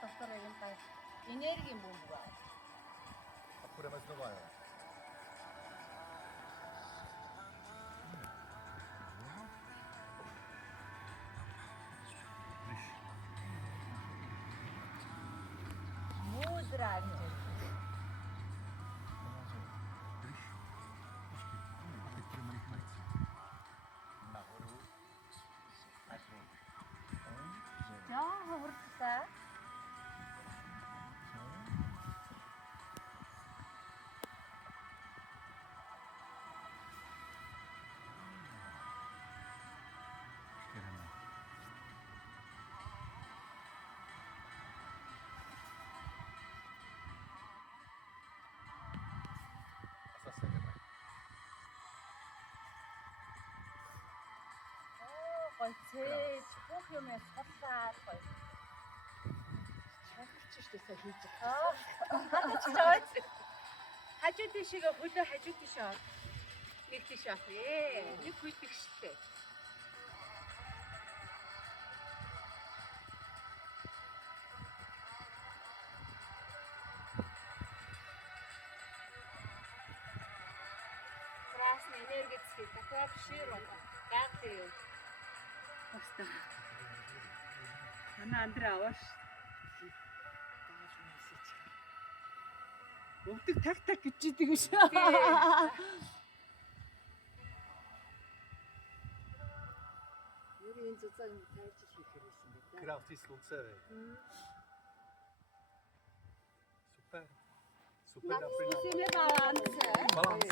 доктор юм та энерги бомба. Oppure mezzo vai. Мудрый. Жаа хурцтай. Гойцээ бүх юм судлаад гоё. Чагч штэ сая хийж Хажууд хажууд тишээ хөлөө хажууд тишээ. Нэг тишээ авах ээ. Нэг хөлбөх штэ. Красная энергетический, такая широкая. Как ты? Просто. Она Андреаваш. Өвдөг так гэж идэг биш. Юу энэ зузааг нь тайрч хийхээр байсан бэ та. Gratis Lucere. Super. Super Нам appena. усиле баланс. Balans.